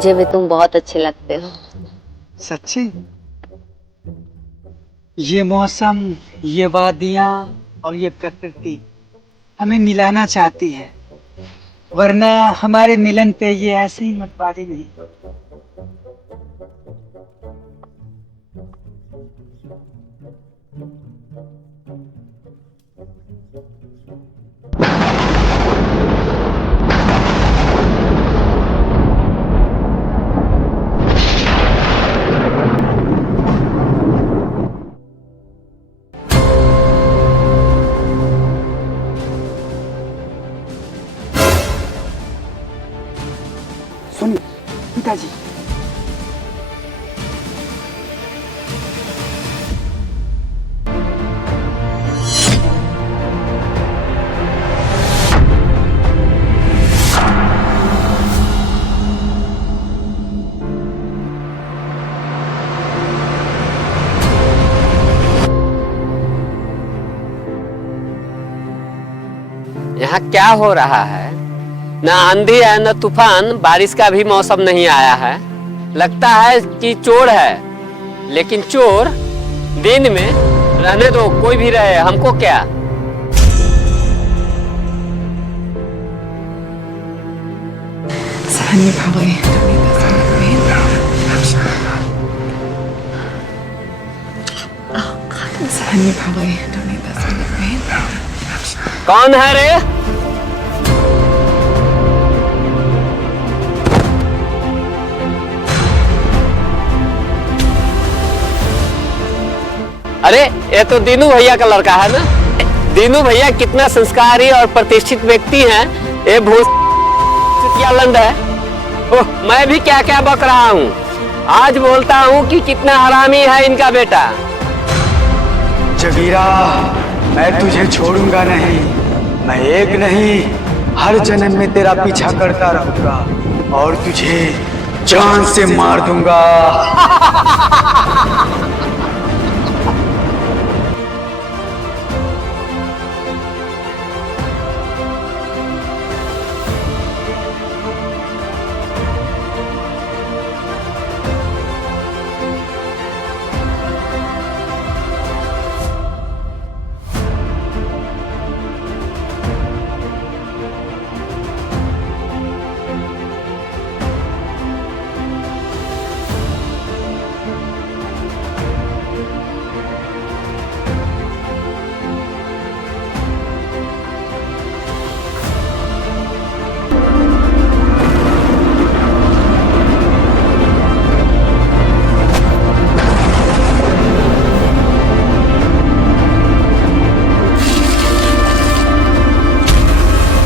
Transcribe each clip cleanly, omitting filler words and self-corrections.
मुझे भी तुम बहुत अच्छे लगते हो। सच्ची? ये मौसम, ये वादियां और ये प्रकृति हमें मिलाना चाहती है, वरना हमारे मिलन पे ये ऐसे ही मतवादी नहीं। सुनिए पिताजी, यहाँ क्या हो रहा है? न आंधी है न तूफान, बारिश का भी मौसम नहीं आया है। लगता है कि चोर है, लेकिन चोर दिन में रहने दो, कोई भी रहे, हमको क्या। Honey, probably don't need this on the rain. Oh God, honey, probably don't need this on the rain. कौन है रे? अरे ये तो दीनू भैया का लड़का है ना। दीनू भैया कितना संस्कारी और प्रतिष्ठित व्यक्ति हैं। ये भूतिया लंड है। ओह, मैं भी क्या क्या बक रहा हूँ। आज बोलता हूँ कि कितना हरामी है इनका बेटा। जगीरा, मैं तुझे छोड़ूंगा नहीं। मैं एक नहीं, हर जन्म में तेरा पीछा करता रहूंगा और तुझे जान से मार दूंगा।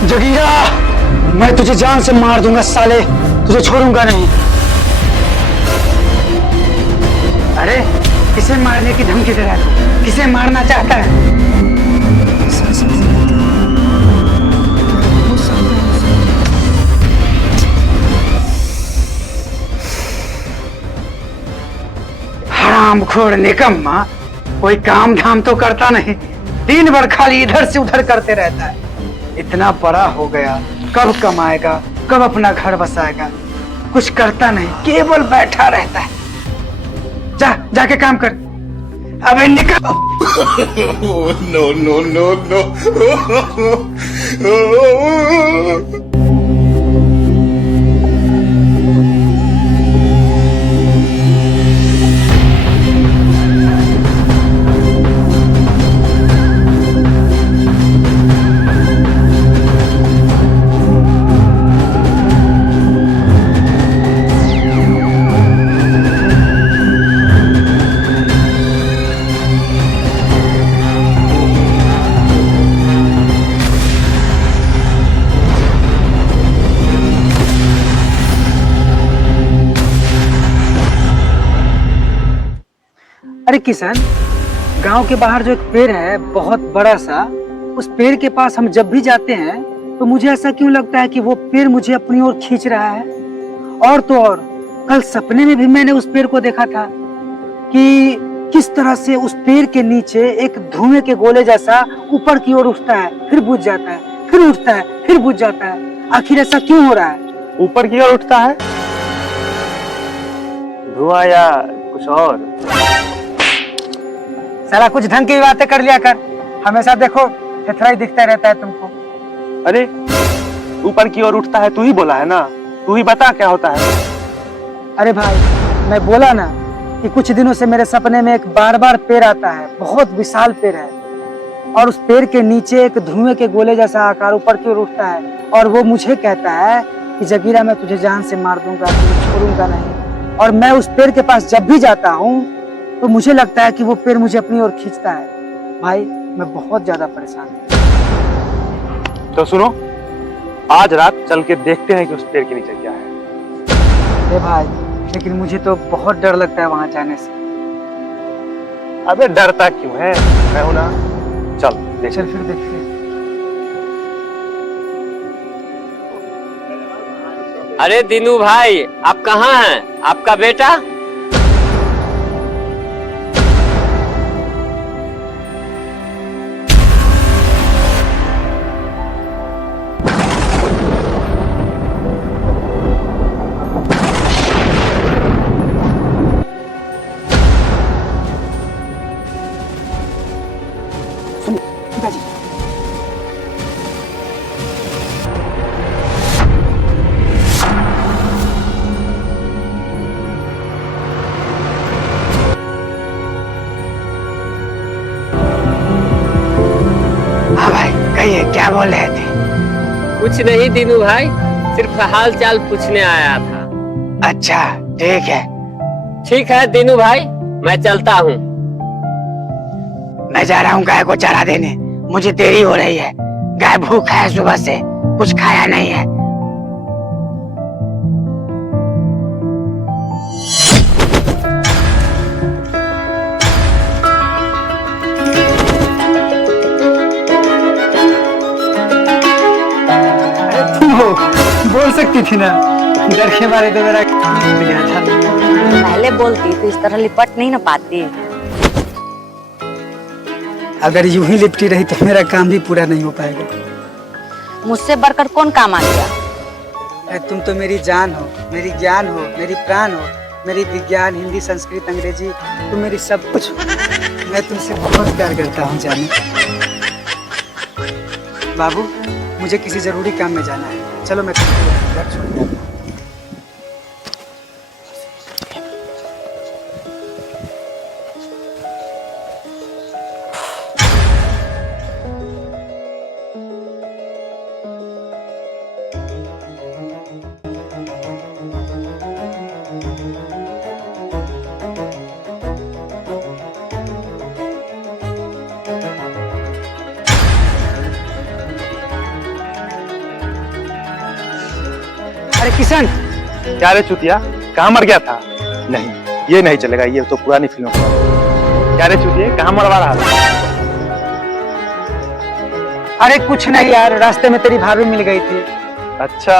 जगीरा, मैं तुझे जान से मार दूंगा साले, तुझे छोड़ूंगा नहीं। अरे किसे मारने की धमकी दे रहा है? किसे मारना चाहता है? हरामखोर निकम्मा, कोई काम धाम तो करता नहीं, दिन भर खाली इधर से उधर करते रहता है। इतना बड़ा हो गया, कब कमाएगा, कब अपना घर बसाएगा? कुछ करता नहीं, केवल बैठा रहता है। जाके काम कर। अबे निकल। No no no no. अरे किशन, गांव के बाहर जो एक पेड़ है बहुत बड़ा सा, उस पेड़ के पास हम जब भी जाते हैं तो मुझे ऐसा क्यों लगता है कि वो पेड़ मुझे अपनी ओर खींच रहा है। और तो और कल सपने में भी मैंने उस पेड़ को देखा था कि किस तरह से उस पेड़ के नीचे एक धुएं के गोले जैसा ऊपर की ओर उठता है, फिर बुझ जाता है, फिर उठता है, फिर बुझ जाता है। आखिर ऐसा क्यों हो रहा है? ऊपर की ओर उठता है? धुआं या कुछ और? साला कुछ ढंग की बातें कर लिया कर, हमेशा देखो थेथरा ही दिखता रहता है तुमको। अरे ऊपर की ओर उठता है, तू ही बोला है ना, तू ही बता क्या होता है। अरे भाई मैं बोला ना कि कुछ दिनों से मेरे सपने में एक बार बार पेड़ आता है, बहुत विशाल पेड़ है, और उस पेड़ के नीचे एक धुएं के गोले जैसा आकार ऊपर की ओर उठता है, और वो मुझे कहता है कि जगीरा मैं तुझे जान से मार दूंगा, तुझे छोड़ूंगा नहीं। और मैं उस पेड़ के पास जब भी जाता हूँ तो मुझे लगता है कि वो पेड़ मुझे अपनी ओर खींचता है। भाई मैं बहुत ज्यादा परेशान हूँ। तो सुनो, आज रात चल के देखते हैं कि उस पेड़ के नीचे क्या है। अरे भाई लेकिन मुझे तो बहुत डर लगता है वहां जाने से। अबे डरता क्यों है, मैं हूं ना, चल देख। चल फिर देखते हैं। अरे दीनू भाई, आप कहाँ हैं? आपका बेटा? पिताजी हाँ भाई कहिए, क्या बोल रहे थे? कुछ नहीं दीनू भाई, सिर्फ हाल चाल पूछने आया था। अच्छा ठीक है। ठीक है दीनू भाई, मैं चलता हूँ। मैं जा रहा हूँ गाय को चारा देने, मुझे देरी हो रही है। गाय भूखा है, सुबह से कुछ खाया नहीं है। अरे तुम हो, बोल सकती थी ना, डर के मारे तो मेरा गया था। पहले बोलती तो इस तरह लिपट नहीं ना पाती। अगर यूं ही लिपटी रही तो मेरा काम भी पूरा नहीं हो पाएगा। मुझसे बढ़कर कौन काम आ गया? अरे तुम तो मेरी जान हो, मेरी ज्ञान हो, मेरी प्राण हो, मेरी विज्ञान, हिंदी, संस्कृत, अंग्रेजी, तुम मेरी सब कुछ हो। मैं तुमसे बहुत प्यार करता हूँ जानी। बाबू मुझे किसी जरूरी काम में जाना है, चलो मैं तुमको घर छोड़ देता हूँ। अरे किशन, क्या रे चुतिया, कहाँ मर गया था? नहीं, ये नहीं चलेगा, ये तो पुरानी फिल्म है। क्या रे चुतिया, कहाँ मरवा रहा था? अरे कुछ नहीं यार, रास्ते में तेरी भाभी मिल गई थी। अच्छा,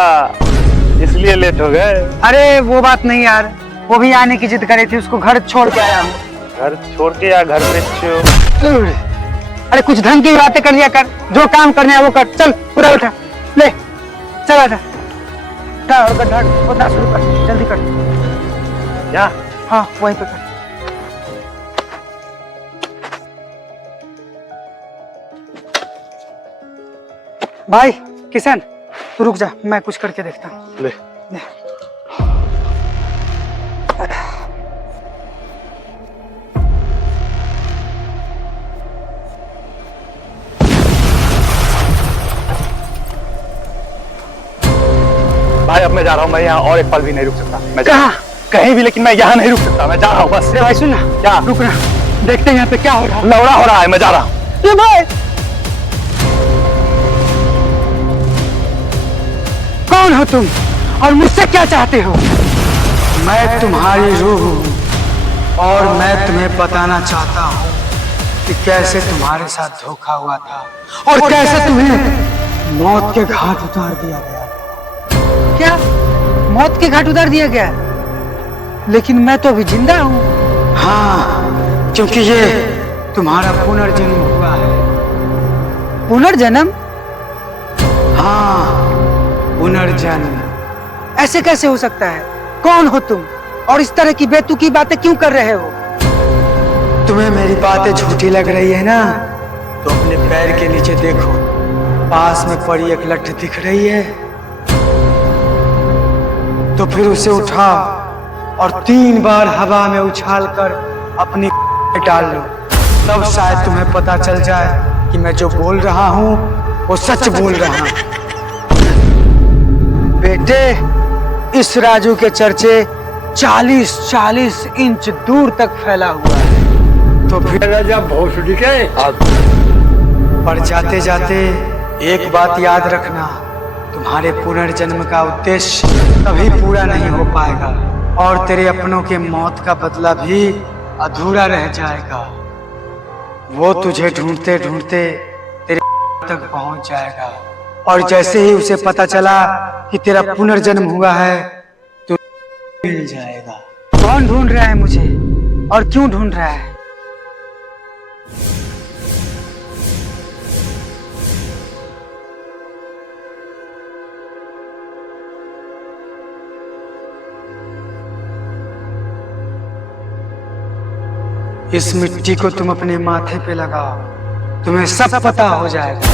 इसलिए लेट हो गए। अरे वो बात नहीं यार, वो भी आने की जिद करी थी, उसको घर छोड़ के आया हूँ। घर छोड़ के या घर पे छो? अरे कुछ ढंग की बातें कर लिया कर, जो काम करने है वो कर। चल पूरा उठा, ले चल आजा, उठा शुरू कर, जल्दी कर। क्या? हाँ वहीं पे कर। भाई किशन तू रुक जा, मैं कुछ करके देखता हूँ। ले। भाई अब मैं जा रहा हूँ, मैं यहाँ और एक पल भी नहीं रुक सकता। मैं कहाँ? कहीं भी, लेकिन मैं यहाँ नहीं रुक सकता, मैं जा रहा हूँ बस। अरे भाई सुन ना, क्या? रुक ना, देखते हैं यहाँ पे क्या हो रहा है। लौड़ा हो रहा है, मैं जा रहा हूँ। ये भाई कौन हो तुम और मुझसे क्या चाहते हो? मैं तुम्हारी रूह हूँ और मैं तुम्हें बताना चाहता हूँ कि कैसे तुम्हारे साथ धोखा हुआ था और कैसे तुम्हें मौत के घाट उतार दिया गया। क्या मौत के घाट उतार दिया गया? लेकिन मैं तो अभी जिंदा हूँ। हाँ, क्योंकि ये तुम्हारा पुनर्जन्म हुआ है। पुनर्जन्म? हाँ पुनर्जन्म। ऐसे कैसे हो सकता है? कौन हो तुम और इस तरह की बेतुकी बातें क्यों कर रहे हो? तुम्हें मेरी बातें झूठी लग रही है ना, तो अपने पैर के नीचे देखो, पास में पड़ी एक लठ दिख रही है, तो फिर उसे उठाओ और 3 बार हवा में उछालकर अपनी डाल लो। तब शायद तुम्हें पता चल जाए कि मैं जो बोल रहा हूँ वो सच बोल रहा हूँ। बेटे, इस राजू के चर्चे 40-40 इंच दूर तक फैला हुआ है। तो फिर राजा भोसड़ी के पर जाते जाते एक बात याद रखना, तुम्हारे पुनर्जन्म का उद्देश्य कभी पूरा नहीं हो पाएगा और तेरे अपनों के मौत का बदला भी अधूरा रह जाएगा। वो तुझे ढूंढते ढूंढते तेरे तक पहुंच जाएगा और जैसे ही उसे पता चला कि तेरा पुनर्जन्म हुआ है तो मिल जाएगा। कौन ढूंढ रहा है मुझे और क्यों ढूंढ रहा है? इस मिट्टी को तुम अपने माथे पे लगाओ, तुम्हें सब पता हो जाएगा।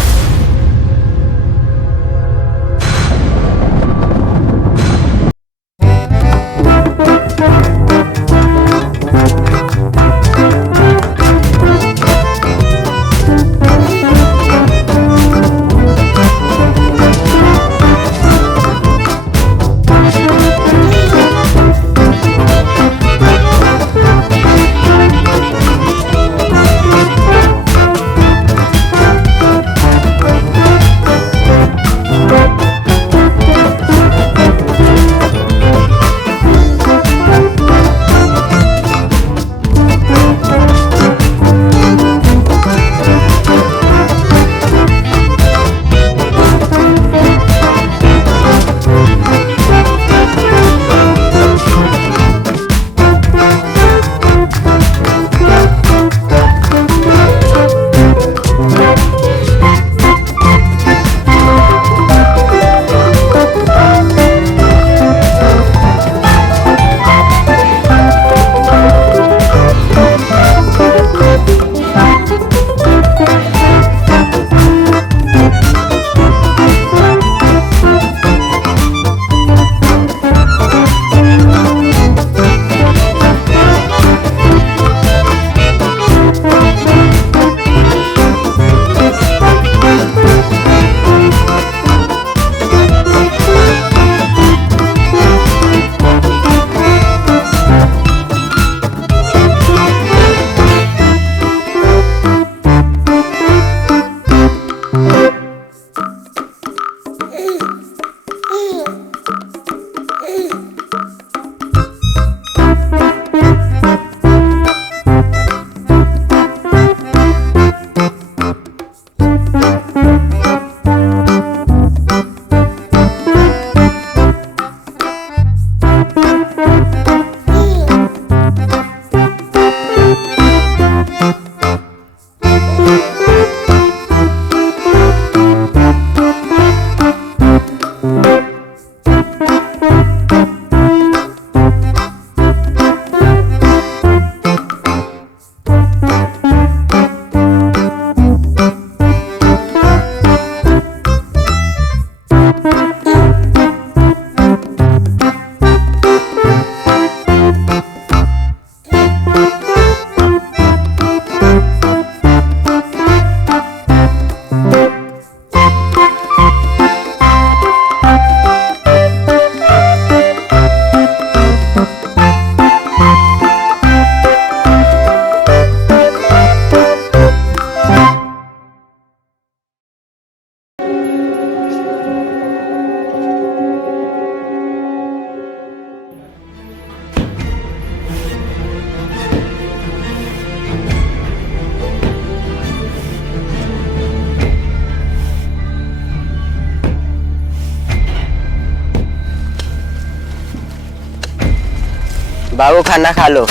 बाबू खाना खा लो।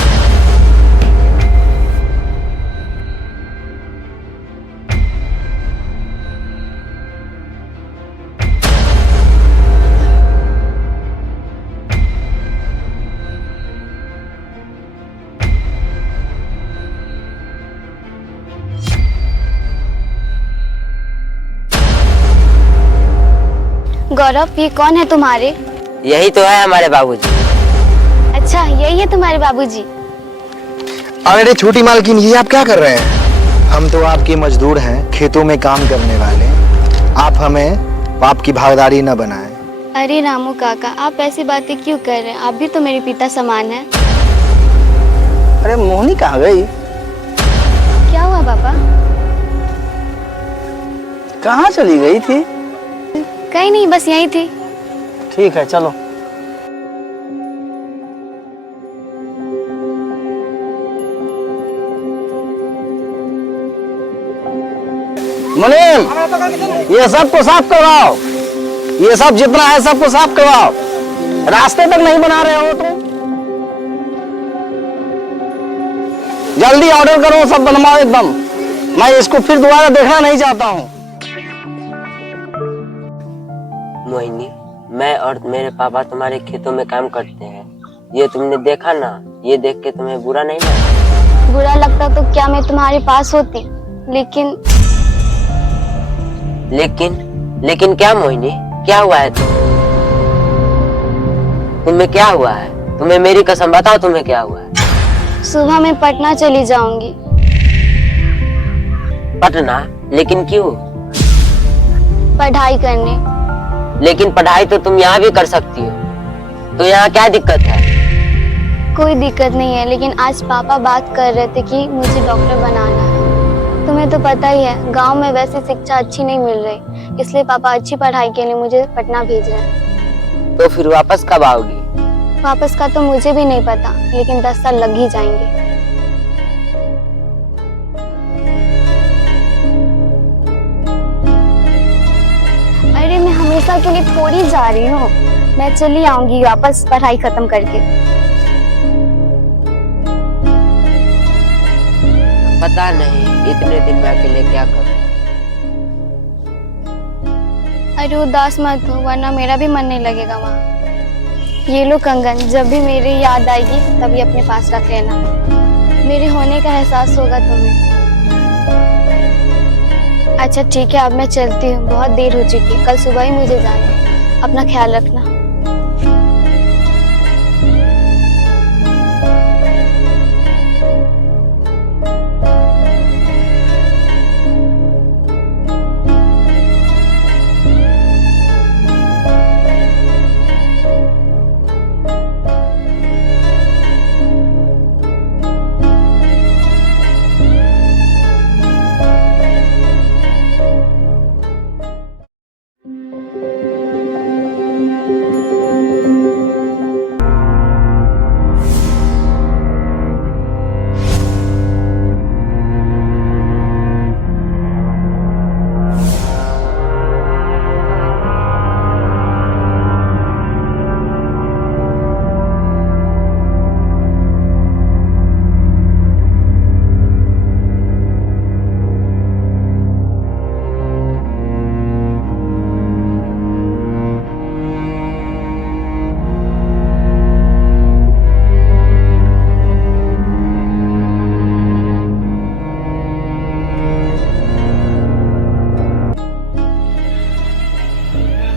गौरव, ये कौन है तुम्हारे? यही तो है हमारे बाबूजी। अच्छा, यही है तुम्हारे बाबूजी। अरे छोटी मालकिन, ये आप क्या कर रहे हैं? हम तो आपके मजदूर हैं, खेतों में काम करने वाले। आप हमें आपकी भागीदारी न बनाएं। अरे रामू काका, आप ऐसी बातें क्यों कर रहे हैं? आप भी तो मेरे पिता समान हैं। अरे मोहिनी कहाँ गई? क्या हुआ पापा? कहाँ चली गई थी? कहीं नहीं, बस यही थी। ठीक है, चलो। मुनीम, ये सबको साफ करवाओ। ये सब जितना है सबको साफ करवाओ। रास्ते तक नहीं बना रहे हो तुम। जल्दी ऑर्डर करो, सब बनवाओ एकदम। मैं इसको फिर दोबारा देखना नहीं चाहता हूँ। मोहिनी, मैं और मेरे पापा तुम्हारे खेतों में काम करते हैं। ये तुमने देखा ना, ये देख के तुम्हें बुरा नहीं लगा? बुरा लगता तो क्या मैं तुम्हारे पास होती? लेकिन क्या मोहिनी, क्या हुआ है तुम्हें क्या हुआ है? तुम्हें मेरी कसम बताओ, तुम्हें क्या हुआ है? सुबह मैं पटना चली जाऊंगी। पटना? लेकिन क्यों? पढ़ाई करने। लेकिन पढ़ाई तो तुम यहाँ भी कर सकती हो, तो यहाँ क्या दिक्कत है? कोई दिक्कत नहीं है, लेकिन आज पापा बात कर रहे थे कि मुझे डॉक्टर बनाना है। तुम्हें तो पता ही है, गांव में वैसे शिक्षा अच्छी नहीं मिल रही, इसलिए पापा अच्छी पढ़ाई के लिए मुझे पटना भेज रहे हैं। तो फिर वापस कब आओगी? वापस का तो मुझे भी नहीं पता, लेकिन 10 साल लग ही जाएंगे। अरे मैं हमेशा के लिए थोड़ी जा रही हूँ, मैं चली आऊंगी वापस पढ़ाई खत्म करके। पता नहीं इतने दिन में अकेले क्या करूं। अरे उदास मत हो, वरना मेरा भी मन नहीं लगेगा वहाँ। ये लो कंगन, जब भी मेरी याद आएगी तभी अपने पास रख लेना। मेरे होने का एहसास होगा तुम्हें। अच्छा ठीक है, अब मैं चलती हूँ, बहुत देर हो चुकी है, कल सुबह ही मुझे जाना है। अपना ख्याल रखना।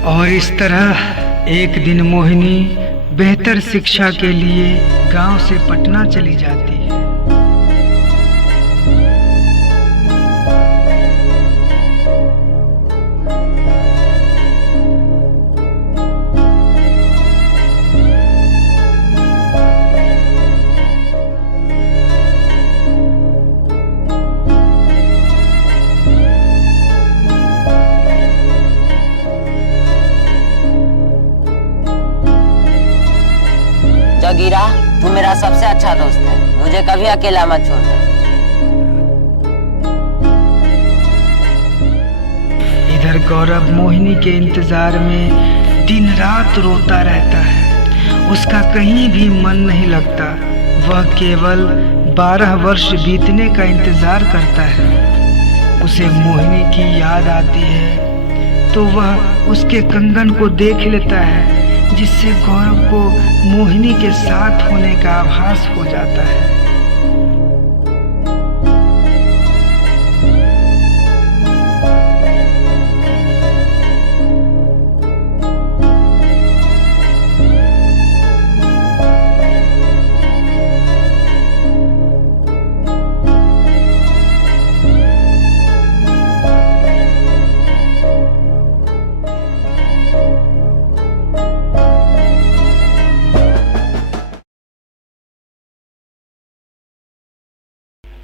और इस तरह एक दिन मोहिनी बेहतर शिक्षा के लिए गांव से पटना चली जाती है। जगीरा, तू मेरा सबसे अच्छा दोस्त है, मुझे कभी अकेला मत छोड़ना। इधर गौरव मोहिनी के इंतजार में दिन रात रोता रहता है। उसका कहीं भी मन नहीं लगता। वह केवल 12 वर्ष बीतने का इंतजार करता है। उसे मोहिनी की याद आती है तो वह उसके कंगन को देख लेता है, जिससे गौरव को मोहिनी के साथ होने का आभास हो जाता है।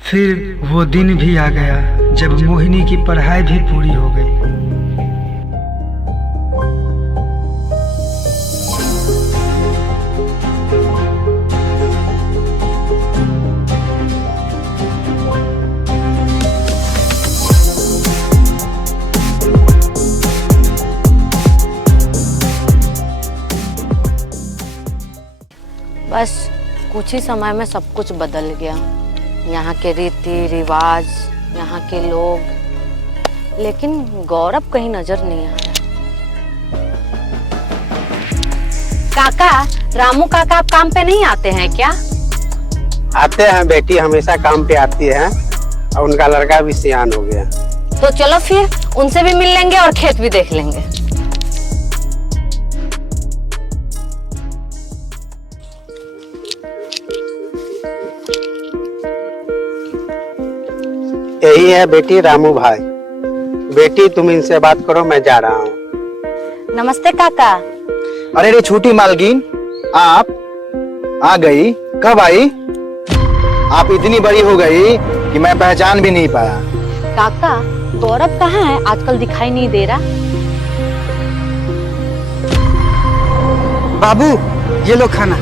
फिर वो दिन भी आ गया जब मोहिनी की पढ़ाई भी पूरी हो गई। बस कुछ ही समय में सब कुछ बदल गया। यहाँ के रीति रिवाज, यहाँ के लोग, लेकिन गौरव कहीं नजर नहीं आ रहा। काका, रामू काका आप काम पे नहीं आते हैं क्या? आते हैं, बेटी हमेशा काम पे आती है और उनका लड़का भी सियान हो गया। तो चलो फिर उनसे भी मिल लेंगे और खेत भी देख लेंगे। यही है बेटी रामू भाई। बेटी तुम इनसे बात करो, मैं जा रहा हूँ। नमस्ते काका। अरे रे छोटी मालकिन, आप आ गई? कब आई? आप इतनी बड़ी हो गई कि मैं पहचान भी नहीं पाया। काका, गौरव कहाँ है? आजकल दिखाई नहीं दे रहा। बाबू, ये लो खाना।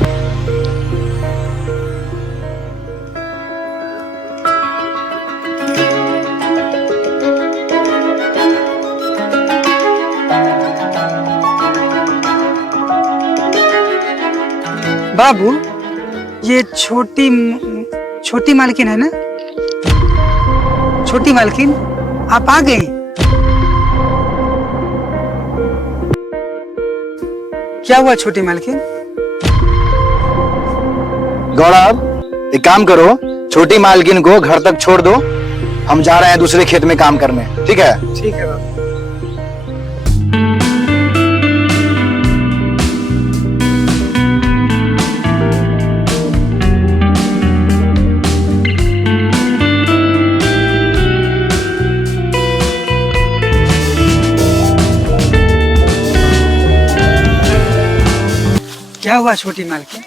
बाबू, ये छोटी मालकिन है ना? छोटी मालकिन, आप आ गई? क्या हुआ छोटी मालकिन? गौरव, एक काम करो, छोटी मालकिन को घर तक छोड़ दो, हम जा रहे हैं दूसरे खेत में काम करने, ठीक है? ठीक है बाबू। क्या हुआ छोटी मालकिन?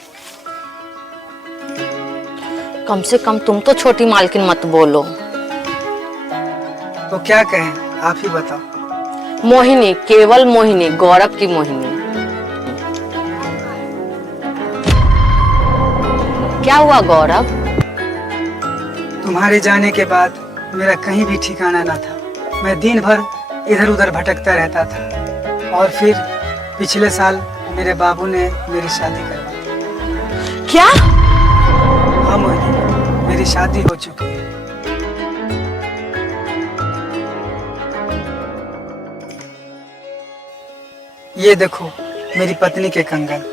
कम से कम तुम तो छोटी मालकिन मत बोलो। तो क्या कहें, आप ही बताओ। मोहिनी, केवल मोहिनी, गौरव की मोहिनी। क्या हुआ गौरव? तुम्हारे जाने के बाद मेरा कहीं भी ठिकाना ना था। मैं दिन भर इधर उधर भटकता रहता था और फिर पिछले साल मेरे बाबू ने मेरी शादी करवा दी। क्या? हाँ मोहिनी, मेरी शादी हो चुकी है। ये देखो मेरी पत्नी के कंगन।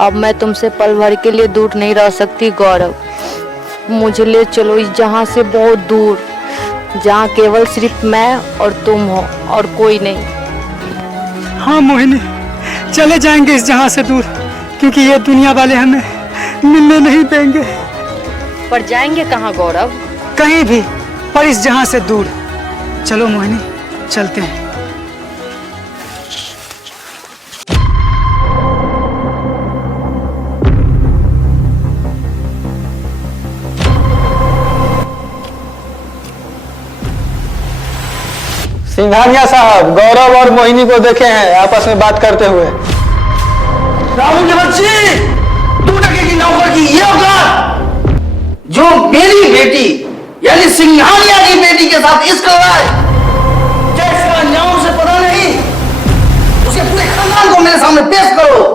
अब मैं तुमसे पल भर के लिए दूर नहीं रह सकती गौरव। मुझे ले चलो इस जहां से बहुत दूर, जहां केवल सिर्फ मैं और तुम हो और कोई नहीं। हाँ मोहिनी, चले जाएंगे इस जहां से दूर, क्योंकि ये दुनिया वाले हमें मिलने नहीं देंगे। पर जाएंगे कहाँ गौरव? कहीं भी, पर इस जहां से दूर। चलो मोहिनी, चलते हैं। सिंघानिया साहब गौरव और मोहिनी को देखे हैं आपस में बात करते हुए। राहुल की बच्ची, तू टके की नौकर की ये औकात जो मेरी बेटी यानी सिंघानिया की बेटी के साथ इस कर रहा है, क्या इसका अंजाम उसे पता नहीं? उसके पूरे खानदान को मेरे सामने पेश करो।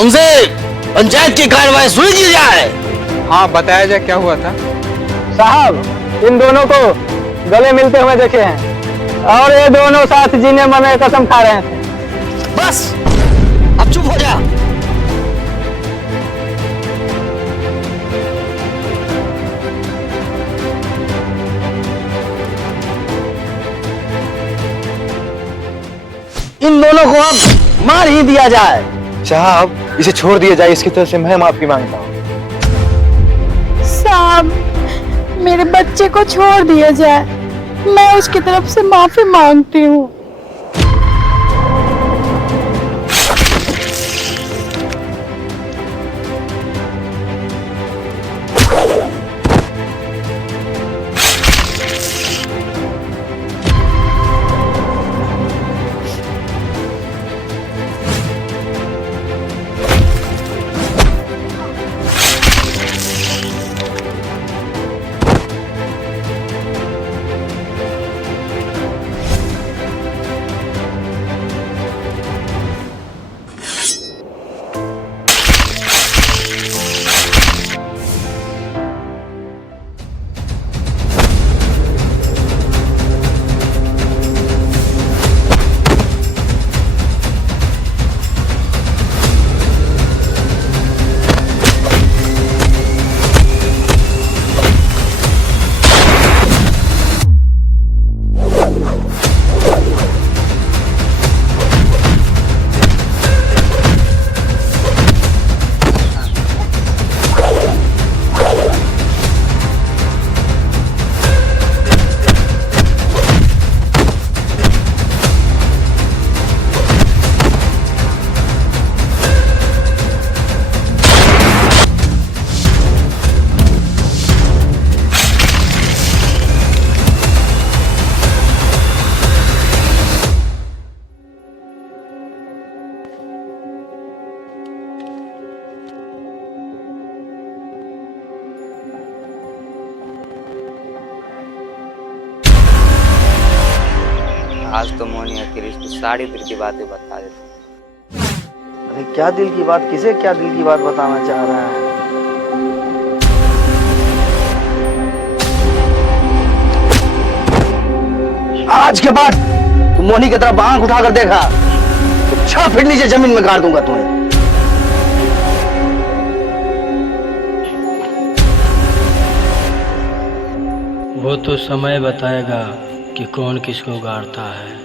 मुंशी, पंचायत की कार्रवाई शुरू की जाए। हाँ बताया जाए क्या हुआ था। साहब, इन दोनों को गले मिलते हुए देखे हैं और ये दोनों साथ जीने मरने की कसम खा रहे थे। बस अब चुप हो जा। इन दोनों को अब मार ही दिया जाए। साहब इसे छोड़ दिया जाए, इसकी तरफ से मैं माफी मांगता हूँ। साहब, मेरे बच्चे को छोड़ दिया जाए, मैं उसकी तरफ से माफी मांगती हूँ। आज तो मोनी आखिर इसकी सारी दिल की बातें बता देती। अरे क्या दिल की बात, किसे क्या दिल की बात बताना चाह रहा है? आज के बाद तुम मोनी की तरफ आंख उठाकर देखा तो 6 फीट नीचे जमीन में गाड़ दूंगा तुम्हें। वो तो समय बताएगा कि कौन किसको गाड़ता है।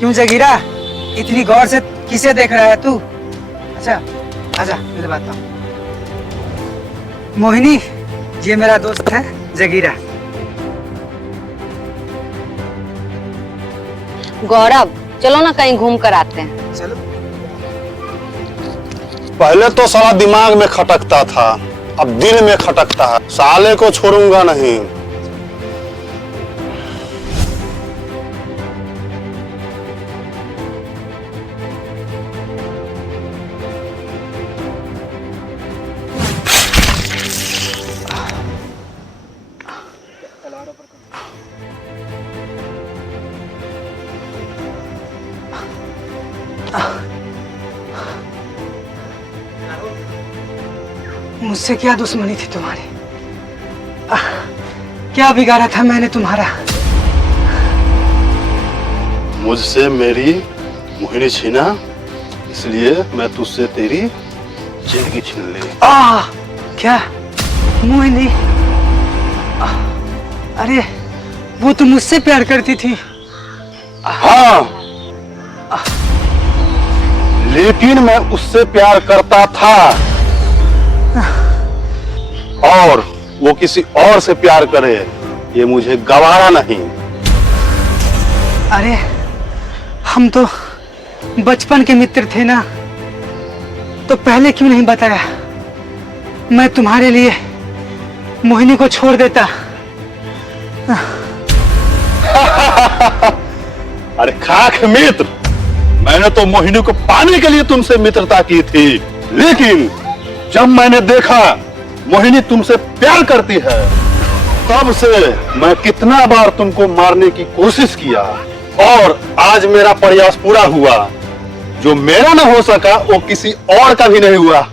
क्यों जगीरा, इतनी गौर से किसे देख रहा है तू? अच्छा आजा, मेरे बात सुन। मोहिनी, ये मेरा दोस्त है जगीरा। गौरव, चलो ना कहीं घूम कर आते हैं। चलो। पहले तो साला दिमाग में खटकता था, अब दिल में खटकता है। साले को छोड़ूंगा नहीं। मुझसे क्या दुश्मनी थी तुम्हारी? क्या बिगाड़ा था मैंने तुम्हारा? मुझसे मेरी मोहिनी छीना, इसलिए मैं तुझसे तेरी जिंदगी छीन ली। क्या मोहिनी? अरे वो तो मुझसे प्यार करती थी। हाँ, लेकिन मैं उससे प्यार करता था और वो किसी और से प्यार करे, ये मुझे गवारा नहीं। अरे हम तो बचपन के मित्र थे ना। तो पहले क्यों नहीं बताया? मैं तुम्हारे लिए मोहिनी को छोड़ देता। अरे खाक मित्र, मैंने तो मोहिनी को पाने के लिए तुमसे मित्रता की थी, लेकिन जब मैंने देखा मोहिनी तुमसे प्यार करती है, तब से मैं कितना बार तुमको मारने की कोशिश किया, और आज मेरा प्रयास पूरा हुआ। जो मेरा न हो सका वो किसी और का भी नहीं हुआ।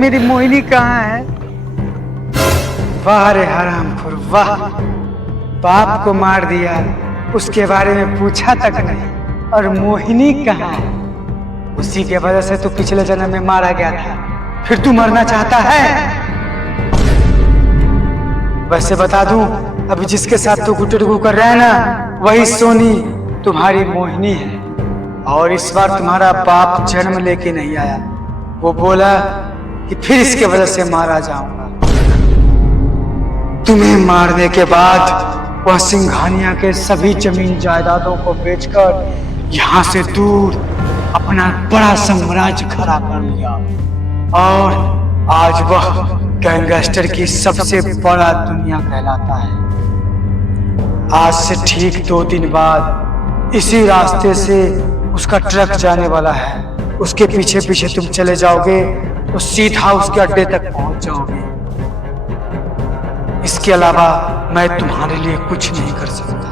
मेरी मोहिनी कहाँ है? वाह रे हरामखोर वाह, बाप को मार दिया, उसके बारे में पूछा तक नहीं, और मोहिनी कहाँ है? उसी के वजह से तू पिछले जन्म में मारा गया था, फिर तू मरना चाहता है? वैसे बता दूं, अभी जिसके साथ तू गुटरगू कर रहा है ना, वही सोनी तुम्हारी मोहिनी है, और इस बार तुम्हारा बाप जन्म लेके नहीं आया, वो बोला कि फिर इसके वजह से मारा जाऊंगा। तुम्हें मारने के बाद वह सिंघानिया के सभी जमीन जायदादों को बेचकर यहाँ से दूर अपना बड़ा साम्राज्य खड़ा कर लिया, और आज वह गैंगस्टर की सबसे बड़ा दुनिया कहलाता है। आज से ठीक 2 दिन बाद इसी रास्ते से उसका ट्रक जाने वाला है, उसके पीछे पीछे तुम चले जाओगे तो सीधा उसके अड्डे तक पहुंच जाओगे। इसके अलावा मैं तुम्हारे लिए कुछ नहीं कर सकता।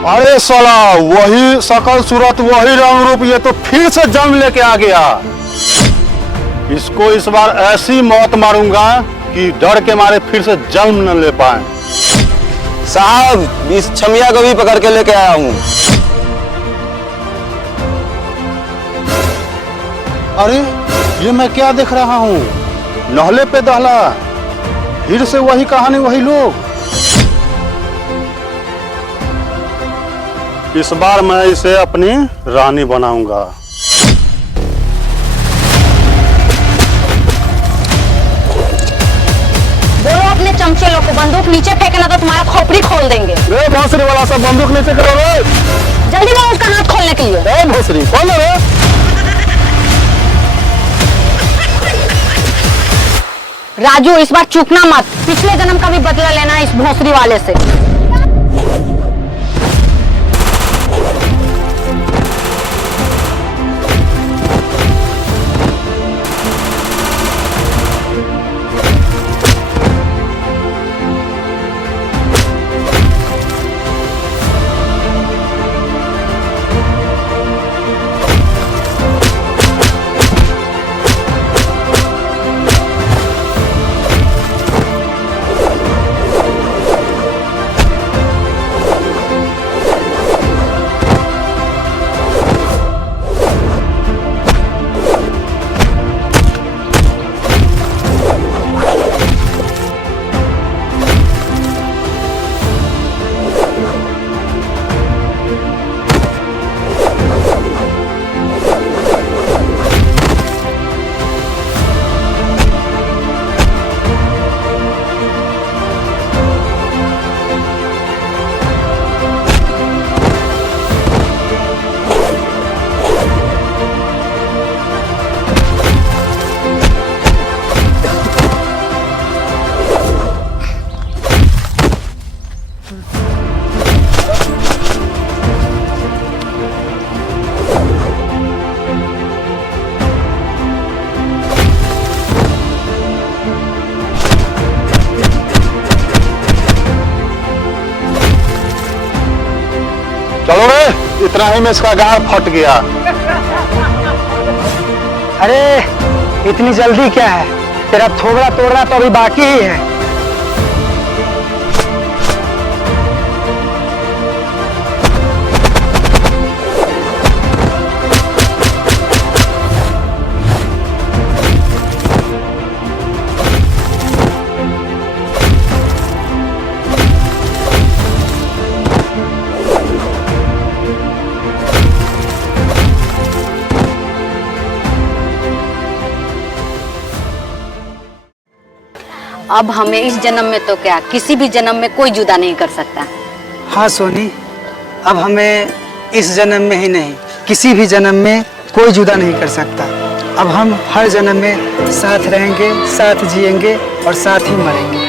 अरे साला, वही शकल सूरत, वही रंग रूप, ये तो फिर से जन्म लेके आ गया। इसको इस बार ऐसी मौत मारूंगा कि डर के मारे फिर से जन्म न ले पाए। साहब, इस छमिया को भी पकड़ के लेके आया हूँ। अरे ये मैं क्या देख रहा हूँ? नहले पे दहला, फिर से वही कहानी, वही लोग। इस बार मैं इसे अपनी रानी बनाऊंगा। बोलो अपने चमचे लोग को बंदूक नीचे फेंकना तो तुम्हारा खोपड़ी खोल देंगे। भोसरी वाला सब बंदूक नीचे करो रे। जल्दी बोलो उसका हाथ खोलने के लिए। भोसरी कौन है? राजू, इस बार चूकना मत, पिछले जन्म का भी बदला लेना इस भोसरी वाले से। चलो रे, इतना ही में इसका गाड़ फट गया। अरे इतनी जल्दी क्या है? तेरा थोबड़ा तोड़ना तो अभी बाकी ही है। अब हमें इस जन्म में तो क्या, किसी भी जन्म में कोई जुदा नहीं कर सकता। हाँ सोनी, अब हमें इस जन्म में ही नहीं, किसी भी जन्म में कोई जुदा नहीं कर सकता। अब हम हर जन्म में साथ रहेंगे, साथ जिएंगे और साथ ही मरेंगे।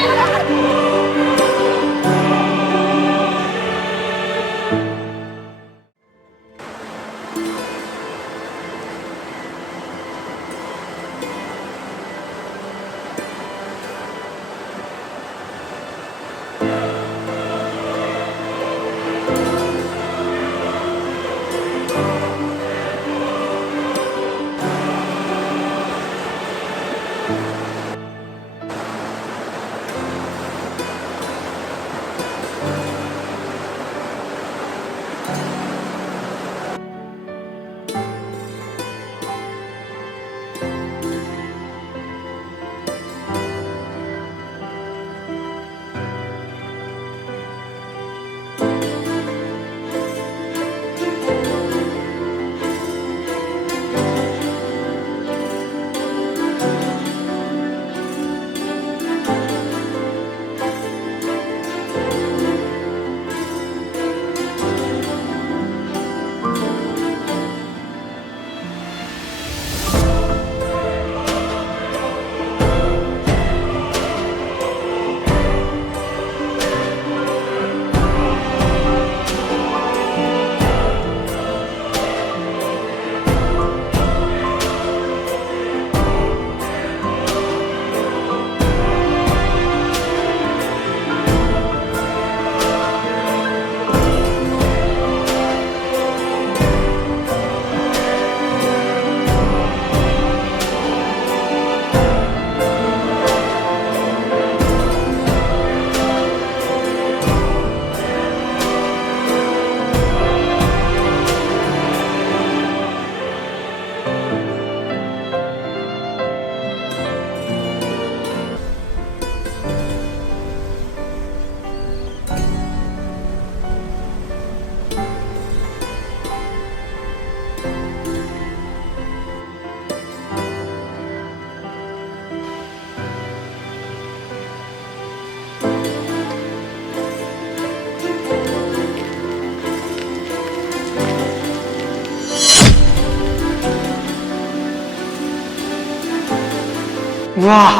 वाह,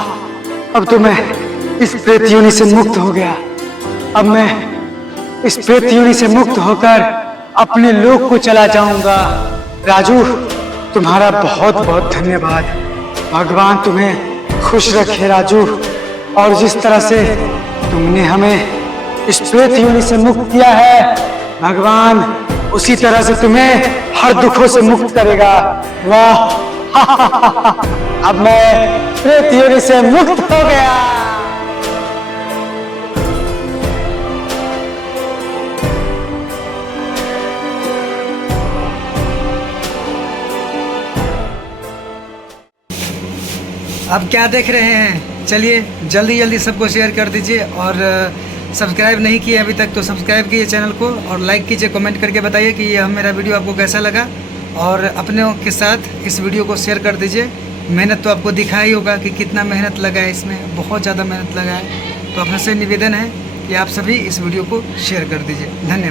अब तो मैं इस प्रेत योनि से मुक्त हो गया। अब मैं इस प्रेत योनि से मुक्त होकर अपने लोक को चला जाऊंगा। राजू, तुम्हारा बहुत बहुत धन्यवाद। भगवान तुम्हें खुश रखे राजू। और जिस तरह से तुमने हमें इस प्रेत योनि से मुक्त किया है, भगवान उसी तरह से तुम्हें हर दुखों से मुक्त करेगा। वाह, अब मैं प्रेत योनि से मुक्त हो गया। अब क्या देख रहे हैं? चलिए जल्दी जल्दी सबको शेयर कर दीजिए और सब्सक्राइब नहीं किए अभी तक तो सब्सक्राइब कीजिए चैनल को और लाइक कीजिए, कमेंट करके बताइए कि यह मेरा वीडियो आपको कैसा लगा और अपनों के साथ इस वीडियो को शेयर कर दीजिए। मेहनत तो आपको दिखा ही होगा कि कितना मेहनत लगा है, इसमें बहुत ज़्यादा मेहनत लगा है। तो आपसे निवेदन है कि आप सभी इस वीडियो को शेयर कर दीजिए। धन्यवाद।